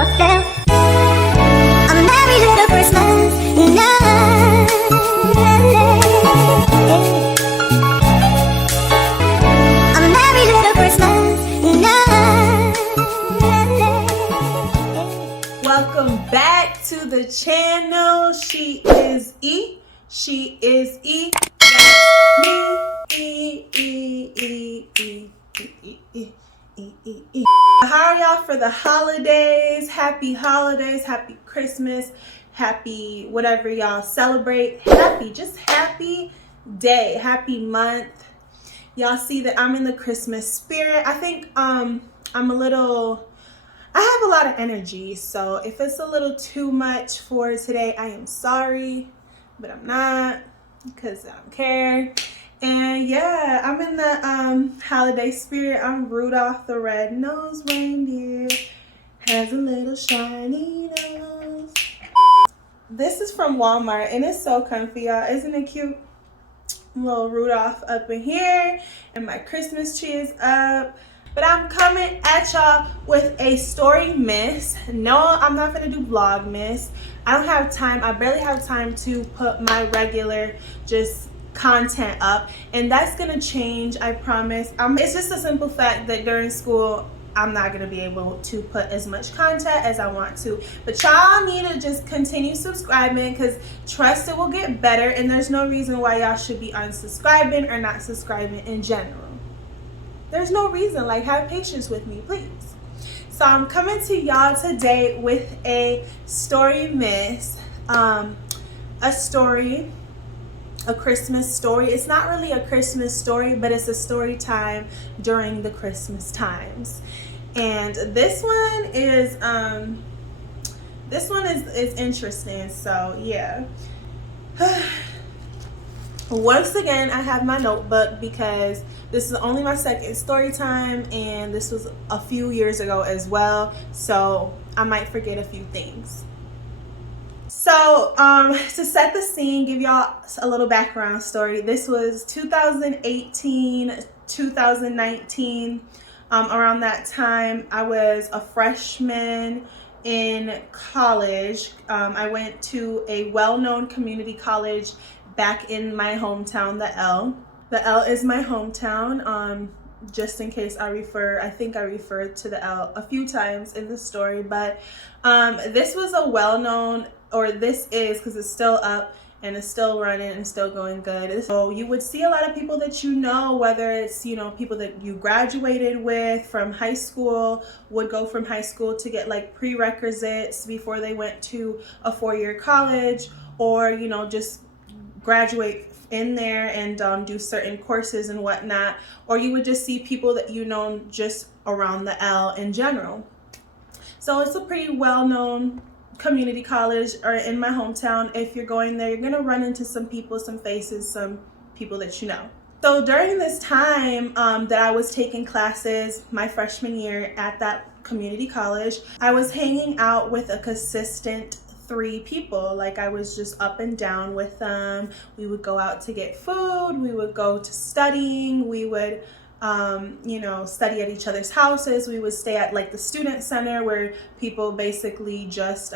yourself. A merry little Christmas night. A merry little Christmas night. Welcome back to the channel. She is E. She is E. That's me. How are y'all for the holidays? Happy holidays, happy Christmas, happy whatever y'all celebrate. Just happy day, happy month. Y'all see that I'm in the Christmas spirit. I think I have a lot of energy, so if it's a little too much for today, I am sorry, but I'm not, because I don't care. And yeah, I'm in the holiday spirit. I'm Rudolph the red-nosed reindeer, has a little shiny nose. This is from Walmart, and it's so comfy, y'all. Isn't it cute? Little Rudolph up in here, and my Christmas tree is up. But I'm coming at y'all with a story miss. No, I'm not gonna do vlogmas. I don't have time. I barely have time to put my regular just content up, and that's gonna change, I promise. It's just a simple fact that during school I'm not gonna be able to put as much content as I want to, but y'all need to just continue subscribing, because trust it will get better, and there's no reason why y'all should be unsubscribing or not subscribing in general. There's no reason. Like, have patience with me, please. So I'm coming to y'all today with a story miss, a Christmas story. It's not really a Christmas story, but it's a story time during the Christmas times. And this one is interesting. So yeah. Once again, I have my notebook because this is only my second story time, and this was a few years ago as well, so I might forget a few things. So to set the scene, give y'all a little background story. This was 2018, 2019. Around that time, I was a freshman in college. I went to a well-known community college back in my hometown, the L. The L is my hometown. Just in case I think I referred to the L a few times in the story, but this was a well-known, or this is, because it's still up and it's still running and still going good. So you would see a lot of people that you know, whether it's, you know, people that you graduated with from high school, would go from high school to get like prerequisites before they went to a 4-year college, or, you know, just graduate in there and do certain courses and whatnot, or you would just see people that you know just around the L in general. So it's a pretty well-known community college, or in my hometown. If you're going there, you're gonna run into some people, some faces, some people that you know. So during this time that I was taking classes my freshman year at that community college, I was hanging out with a consistent 3 people. Like, I was just up and down with them. We would go out to get food, we would go to studying, we would you know, study at each other's houses. We would stay at like the student center, where people basically just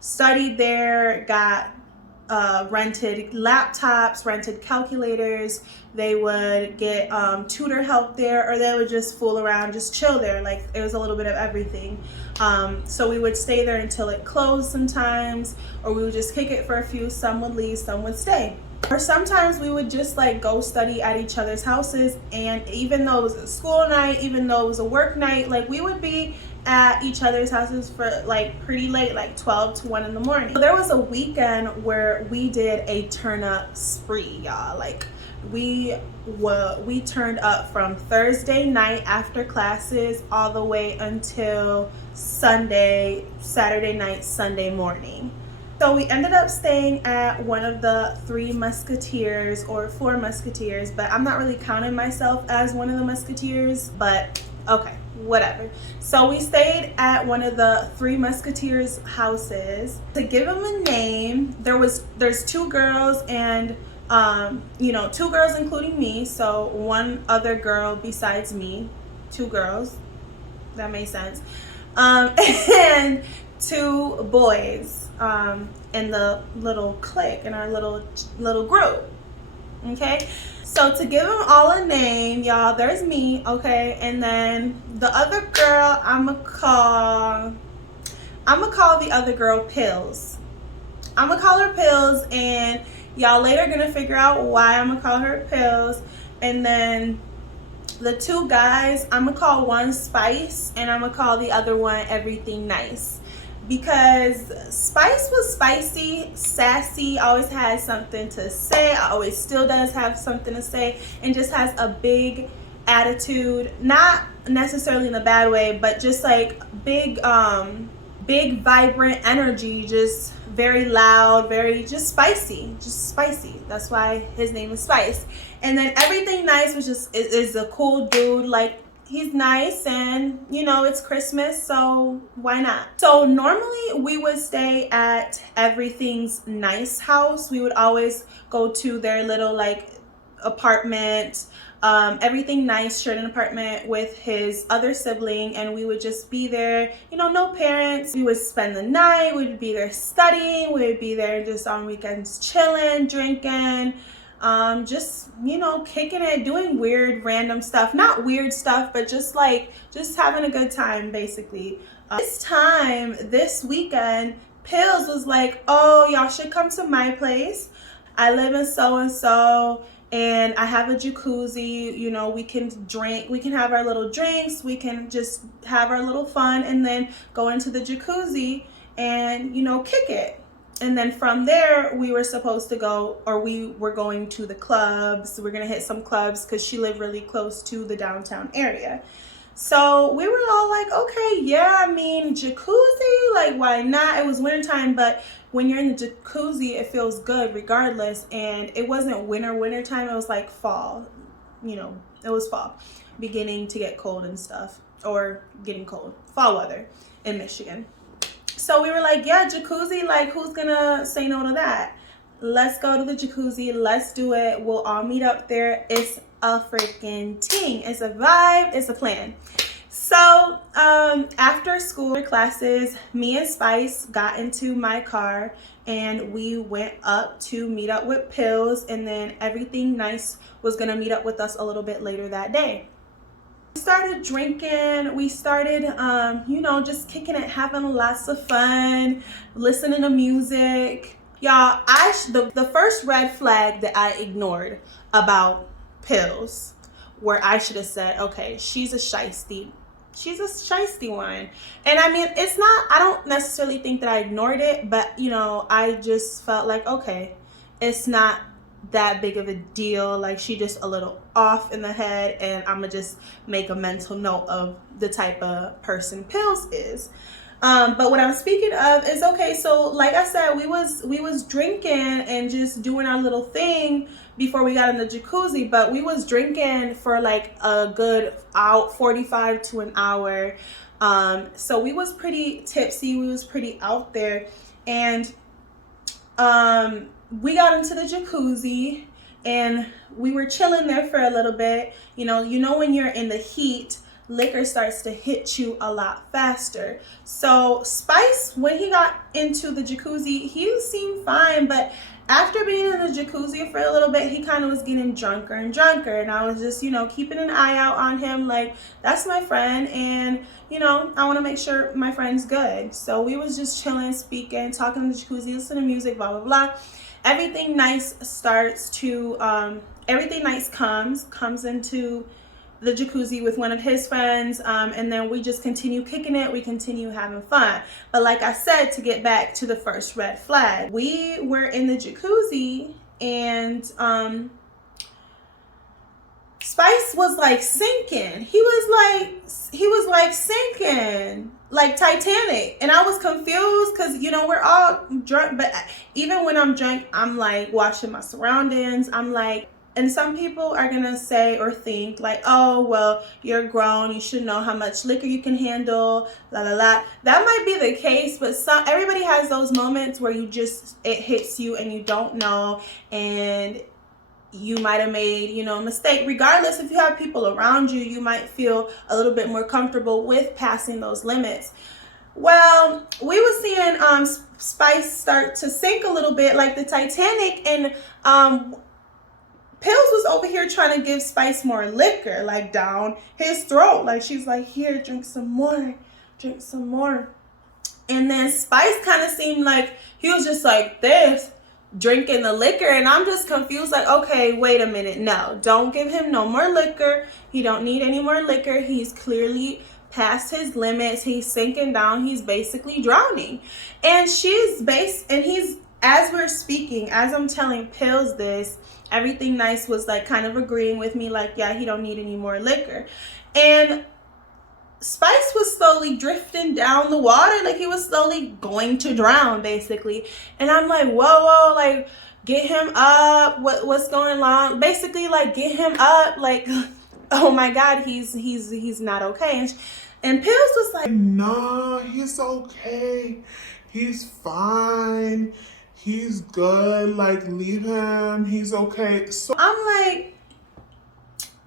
studied there, got rented laptops, rented calculators. They would get tutor help there, or they would just fool around, just chill there. Like, it was a little bit of everything. So we would stay there until it closed sometimes, or we would just kick it for a few. Some would leave, some would stay. Or sometimes we would just like go study at each other's houses, and even though it was a school night, even though it was a work night, like, we would be at each other's houses for like pretty late, like 12 to 1 in the morning. So there was a weekend where we did a turn up spree, y'all. Like, we turned up from Thursday night after classes all the way until Saturday night, Sunday morning. So we ended up staying at one of the 3 musketeers, or 4 musketeers, but I'm not really counting myself as one of the musketeers, but okay, whatever. So we stayed at one of the 3 musketeers' houses. To give them a name, there's 2 girls and you know, 2 girls including me, so 1 other girl besides me, 2 girls. That makes sense. And two boys in the little clique, in our little group. Okay, so to give them all a name, y'all, there's me, okay, and then the other girl, I'ma call the other girl Pills. I'm gonna call her Pills, and y'all later gonna figure out why I'm gonna call her Pills. And then the two guys, I'm gonna call one Spice, and I'm gonna call the other one Everything Nice. Because Spice was spicy, sassy, always had something to say, always still does have something to say, and just has a big attitude, not necessarily in a bad way, but just like big vibrant energy, just very loud, very just spicy. That's why his name is Spice. And then Everything Nice was just is a cool dude. Like, he's nice, and you know it's Christmas, so why not? So normally we would stay at Everything's Nice house. We would always go to their little like apartment. Everything Nice shared an apartment with his other sibling, and we would just be there, you know, no parents. We would spend the night, we would be there studying, we would be there just on weekends chilling, drinking, just, you know, kicking it, doing weird random stuff. Not weird stuff, but just having a good time, basically. This weekend, Pills was like, oh, y'all should come to my place. I live in so and so, and I have a jacuzzi. You know, we can drink, we can have our little drinks, we can just have our little fun, and then go into the jacuzzi and, you know, kick it. And then from there, we were supposed to go, or we were going to the clubs. We're gonna hit some clubs because she lived really close to the downtown area. So we were all like, okay, yeah, I mean, jacuzzi, like, why not? It was wintertime, but when you're in the jacuzzi, it feels good regardless. And it wasn't winter time, it was like fall, you know, it was fall, beginning to get cold and stuff, or getting cold, fall weather in Michigan. So we were like, yeah, jacuzzi, like, who's gonna say no to that? Let's go to the jacuzzi, let's do it. We'll all meet up there. It's a freaking ting. It's a vibe, it's a plan. So after school classes, me and Spice got into my car and we went up to meet up with Pills, and then Everything Nice was gonna meet up with us a little bit later that day. We started drinking, we started, you know, just kicking it, having lots of fun, listening to music. Y'all, the first red flag that I ignored about Pills, where I should have said, okay, she's a shiesty one. And I mean, it's not, I don't necessarily think that I ignored it, but, you know, I just felt like, okay, it's not that big of a deal. Like, she just a little off in the head, and I'm gonna just make a mental note of the type of person Pills is. But what I'm speaking of is, okay, so like I said, we was drinking and just doing our little thing before we got in the jacuzzi, but we was drinking for like a good 45 to an hour. So we was pretty tipsy, we was pretty out there, and we got into the jacuzzi and we were chilling there for a little bit. You know when you're in the heat, liquor starts to hit you a lot faster. So Spice, when he got into the jacuzzi, he seemed fine, but after being in the jacuzzi for a little bit, he kind of was getting drunker and drunker, and I was just, you know, keeping an eye out on him, like, that's my friend, and, you know, I want to make sure my friend's good. So we was just chilling, speaking, talking in the jacuzzi, listening to music, blah, blah, blah. Everything Nice starts to, Everything Nice comes into the jacuzzi with one of his friends, and then we just continue kicking it, we continue having fun. But like I said, to get back to the first red flag, we were in the jacuzzi and Spice was like sinking. He was like sinking like Titanic, and I was confused because, you know, we're all drunk, but even when I'm drunk, I'm like watching my surroundings. I'm like, and some people are gonna say or think like, oh, well, you're grown, you should know how much liquor you can handle, la la la. That might be the case, but everybody has those moments where it hits you and you don't know, and you might have made, you know, a mistake. Regardless, if you have people around you, you might feel a little bit more comfortable with passing those limits. Well, we were seeing Spice start to sink a little bit like the Titanic, and Pills was over here trying to give Spice more liquor, like down his throat. Like she's like, here, drink some more, drink some more. And then Spice kind of seemed like he was just like this, drinking the liquor. And I'm just confused, like, okay, wait a minute. No, don't give him no more liquor. He don't need any more liquor. He's clearly past his limits. He's sinking down. He's basically drowning. And he's, as we're speaking, as I'm telling Pills this, everything nice was like kind of agreeing with me, like, yeah, he don't need any more liquor. And Spice was slowly drifting down the water, like he was slowly going to drown, basically. And I'm like, whoa, like, get him up. What's going on? Basically, like, get him up. Like, oh my God, he's not okay. And Pills was like, nah, he's okay. He's fine. He's good. Like, leave him. He's okay. So I'm like,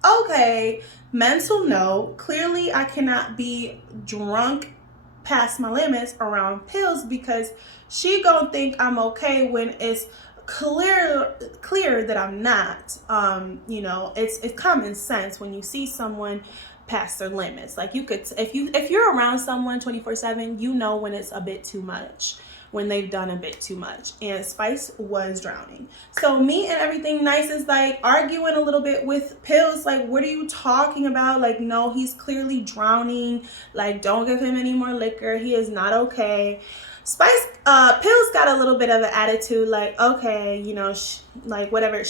okay, mental note. Clearly, I cannot be drunk past my limits around Pills because she gonna think I'm okay when it's clear that I'm not. You know, it's common sense when you see someone past their limits. Like you could, if you're around someone 24/7, you know when it's a bit too much, when they've done a bit too much. And Spice was drowning. So me and everything nice is like arguing a little bit with Pills, like, what are you talking about? Like, no, he's clearly drowning. Like, don't give him any more liquor. He is not okay. Pills got a little bit of an attitude, like, okay, you know, like whatever.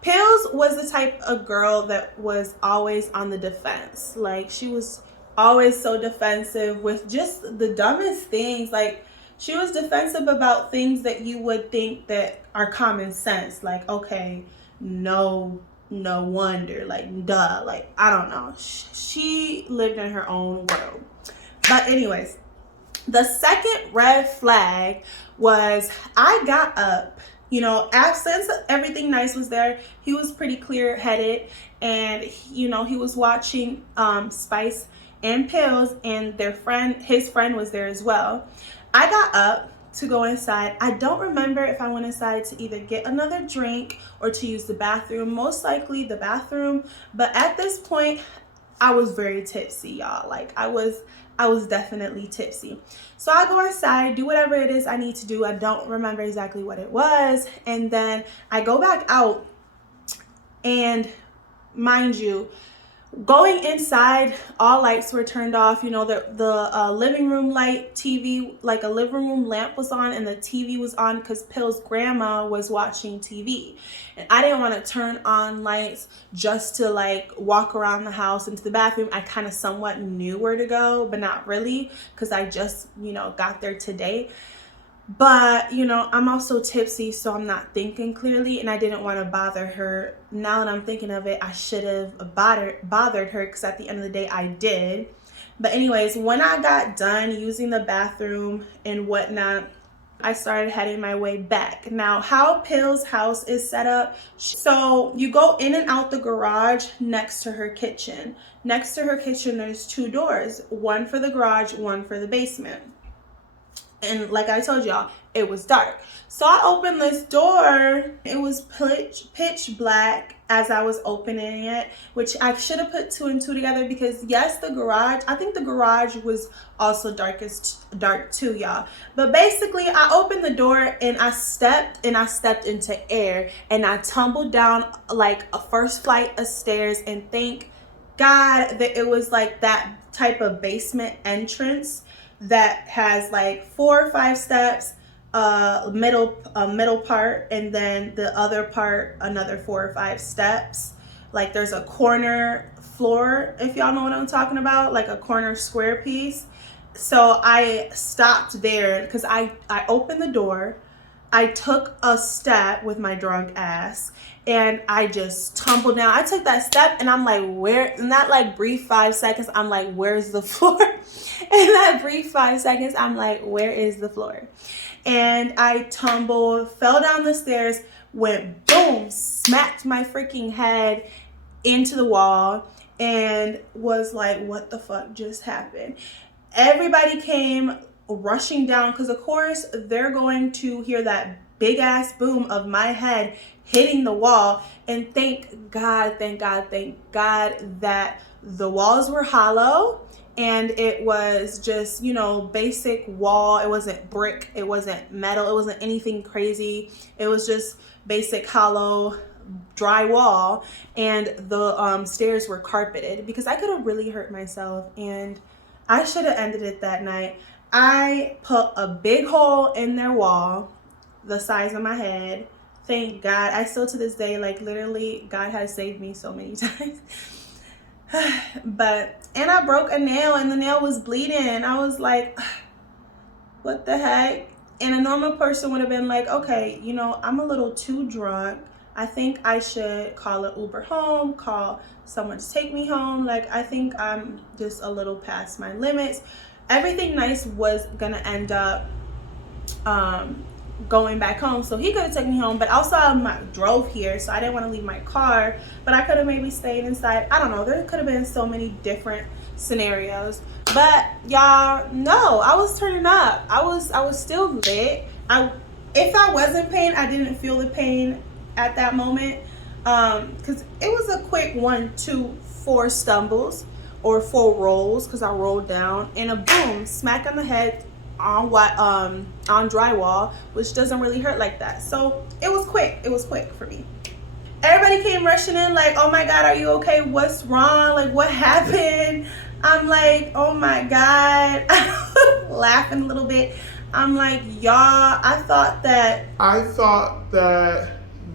Pills was the type of girl that was always on the defense. Like, she was always so defensive with just the dumbest things. Like, she was defensive about things that you would think that are common sense. Like, okay, no wonder. Like, duh. Like, I don't know. She lived in her own world. But anyways, the second red flag was I got up. You know, since everything nice was there, he was pretty clear-headed, and you know, he was watching Spice and Pills, and his friend was there as well. I got up to go inside. I don't remember if I went inside to either get another drink or to use the bathroom. Most likely the bathroom, but at this point, I was very tipsy, y'all. Like, I was definitely tipsy. So I go inside, do whatever it is I need to do. I don't remember exactly what it was. And then I go back out, and mind you, going inside, all lights were turned off. You know, the living room light, TV, like a living room lamp was on, and the TV was on because Pill's grandma was watching TV. And I didn't want to turn on lights just to like walk around the house into the bathroom. I kind of somewhat knew where to go, but not really, because I just, you know, got there today. But, you know, I'm also tipsy, so I'm not thinking clearly, and I didn't want to bother her. Now that I'm thinking of it, I should have bothered her, because at the end of the day, I did. But anyways, when I got done using the bathroom and whatnot, I started heading my way back. Now, how Pill's house is set up, so you go in and out the garage next to her kitchen. Next to her kitchen, there's two doors, one for the garage, one for the basement. And like I told y'all, it was dark. So I opened this door. It was pitch black as I was opening it, which I should have put two and two together, because yes, the garage, I think the garage was also dark too, y'all. But basically, I opened the door and I stepped into air, and I tumbled down like a first flight of stairs, and thank God that it was like that type of basement entrance that has like 4 or 5 steps, middle part, and then the other part another 4 or 5 steps. Like, there's a corner floor, if y'all know what I'm talking about, like a corner square piece. So I stopped there because I opened the door, I took a step with my drunk ass, and I just tumbled down. I took that step, and I'm like, where? In that like brief 5 seconds, I'm like, where's the floor? In that brief 5 seconds, I'm like, where is the floor? And I tumbled, fell down the stairs, went boom, smacked my freaking head into the wall, and was like, what the fuck just happened? everybody came rushing down because of course they're going to hear that big ass boom of my head hitting the wall. And thank God that the walls were hollow and it was just, you know, basic wall. It wasn't brick, it wasn't metal, it wasn't anything crazy. It was just basic hollow dry wall, and the stairs were carpeted because I could have really hurt myself and I should have ended it that night. I put a big hole in their wall the size of my head. Thank God. I still to this day, like literally, God has saved me so many times. And I broke a nail and the nail was bleeding. I was like, what the heck? And a normal person would have been like, okay, you know, I'm a little too drunk. I think I should call an Uber home, call someone to take me home. Like, I think I'm just a little past my limits. Everything nice was gonna end up going back home, so he could have taken me home, but also I drove here, so I didn't want to leave my car, but I could have maybe stayed inside. I don't know, there could have been so many different scenarios, but y'all know I was turning up. I was still lit. If I was in pain, I didn't feel the pain at that moment, because it was a quick 1, 2, 4 stumbles or 4 rolls, because I rolled down and a boom, smack on the head on drywall, which doesn't really hurt like that. So it was quick for me. Everybody came rushing in like, oh my God, are you okay? What's wrong? Like, what happened? I'm like, oh my God. Laughing a little bit. I'm like, y'all, I thought that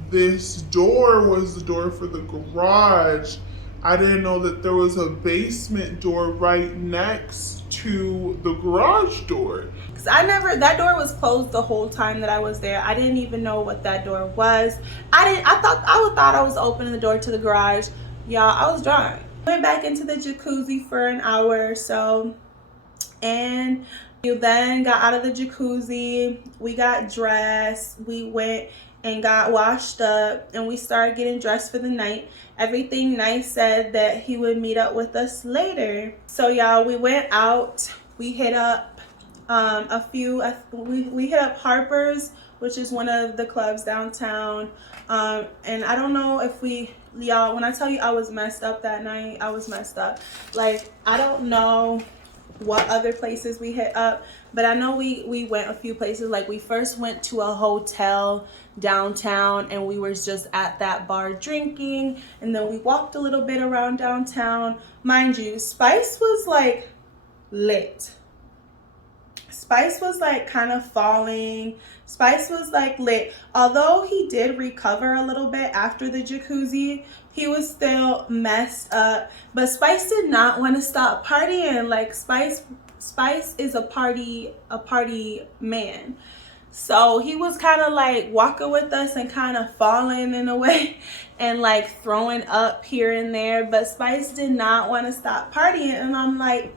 this door was the door for the garage. I didn't know that there was a basement door right next to the garage door. Cause that door was closed the whole time that I was there. I didn't even know what that door was. I thought I was opening the door to the garage. Y'all, I was drunk. Went back into the jacuzzi for an hour or so, and we then got out of the jacuzzi. We got dressed. We went and got washed up, and we started getting dressed for the night. Everything nice said that he would meet up with us later. So y'all, we went out. We hit up we hit up Harper's, which is one of the clubs downtown. And I don't know if y'all, when I tell you I was messed up that night, I was messed up. Like, I don't know what other places we hit up, but I know we went a few places. Like, we first went to a hotel downtown and we were just at that bar drinking, and then we walked a little bit around downtown. Mind you, Spice was like lit. Spice was like kind of falling. Spice was like lit. Although he did recover a little bit after the jacuzzi, he was still messed up. But Spice did not want to stop partying. Like, Spice is a party man. So he was kind of like walking with us and kind of falling in a way and like throwing up here and there. But Spice did not want to stop partying. And I'm like,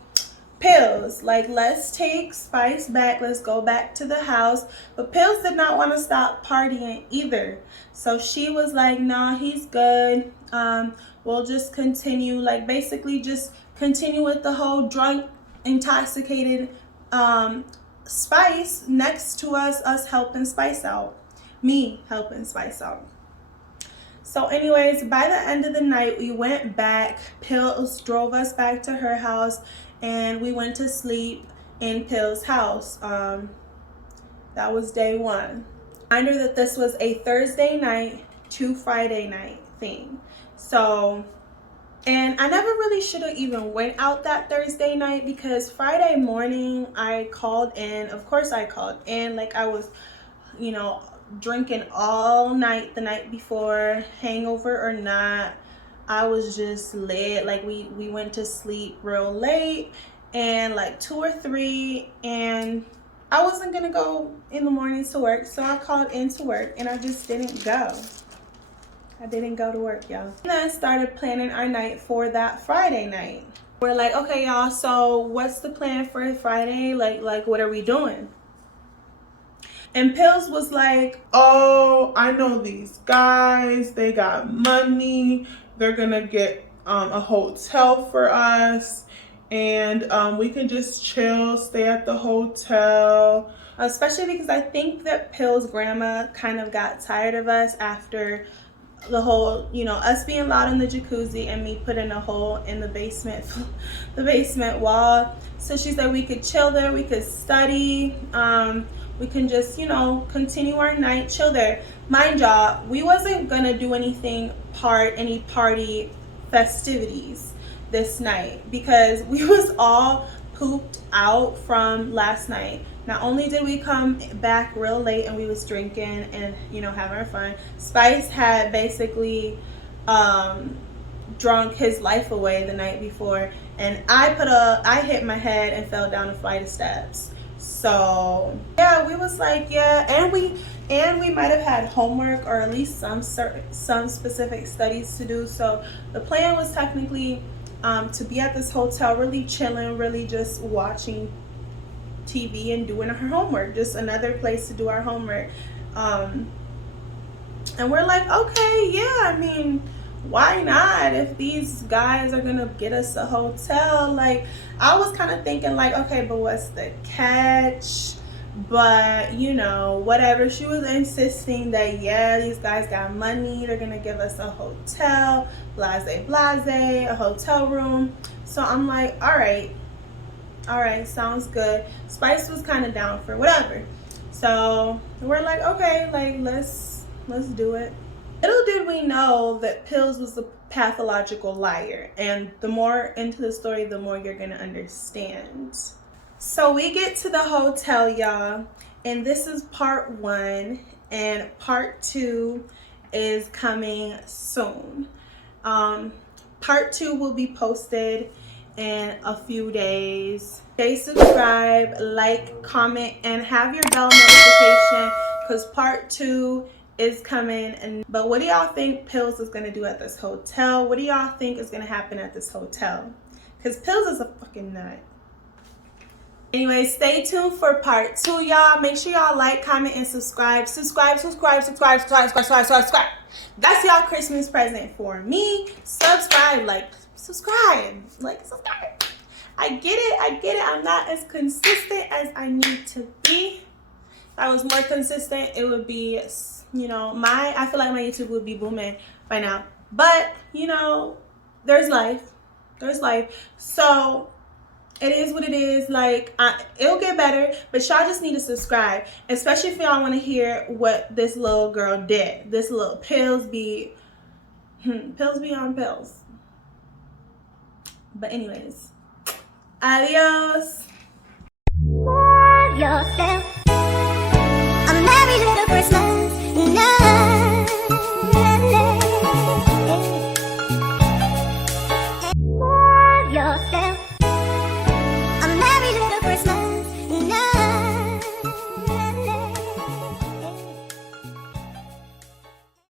Pills, like, let's take Spice back. Let's go back to the house. But Pills did not want to stop partying either. So she was like, nah, he's good. We'll just continue, like, basically just continue with the whole drunk, intoxicated Spice next to us helping Spice out. Me helping Spice out. So anyways, by the end of the night, we went back. Pills drove us back to her house, and we went to sleep in Pills' house. That was day 1. Reminder that this was a Thursday night to Friday night thing. So, and I never really should have even went out that Thursday night, because Friday morning I called in. Of course I called in, like, I was, you know, drinking all night the night before, hangover or not. I was just lit. Like, we went to sleep real late, and like 2 or 3, and I wasn't gonna go in the mornings to work, so I called in to work, and I just didn't go. I didn't go to work, y'all. And then I started planning our night for that Friday night. We're like, okay, y'all, so what's the plan for Friday? Like what are we doing? And Pills was like, oh, I know these guys. They got money. They're gonna get a hotel for us, and we can just chill, stay at the hotel. Especially because I think that Pill's grandma kind of got tired of us after the whole, you know, us being loud in the jacuzzi and me putting a hole in the basement, the basement wall. So she said we could chill there, we could study, we can just, you know, continue our night, chill there. Mind y'all, we wasn't gonna do any party festivities this night because we was all pooped out from last night. Not only did we come back real late and we was drinking and, you know, having our fun, Spice had basically drunk his life away the night before, and I hit my head and fell down a flight of steps. So yeah, we was like, yeah, and we might have had homework or at least some specific studies to do. So the plan was technically to be at this hotel, really chilling, really just watching TV and doing our homework, just another place to do our homework. And we're like, okay, yeah, I mean, why not? If these guys are gonna get us a hotel, like, I was kind of thinking like, okay, but what's the catch? But you know, whatever. She was insisting that, yeah, these guys got money, they're gonna give us a hotel, blase, a hotel room. So I'm like, all right, sounds good. Spice was kind of down for whatever. So we're like, okay, like, let's do it. Little did we know that Pills was a pathological liar, and the more into the story, the more you're gonna understand. So we get to the hotel, y'all, and this is part 1, and part 2 is coming soon. Part 2 will be posted in a few days. Stay subscribed, like, comment, and have your bell notification because part 2 is coming. But what do y'all think Pills is gonna do at this hotel? What do y'all think is gonna happen at this hotel? Because Pills is a fucking nut. Anyway, stay tuned for part 2, y'all. Make sure y'all like, comment, and subscribe. Subscribe. That's y'all Christmas present for me. Subscribe. I get it. I'm not as consistent as I need to be. If I was more consistent, it would be, you know, I feel like my YouTube would be booming by now. But, you know, there's life. So it is what it is. Like, it'll get better, but y'all just need to subscribe, especially if y'all want to hear what this little girl did. This little pills be on pills. But anyways, adios.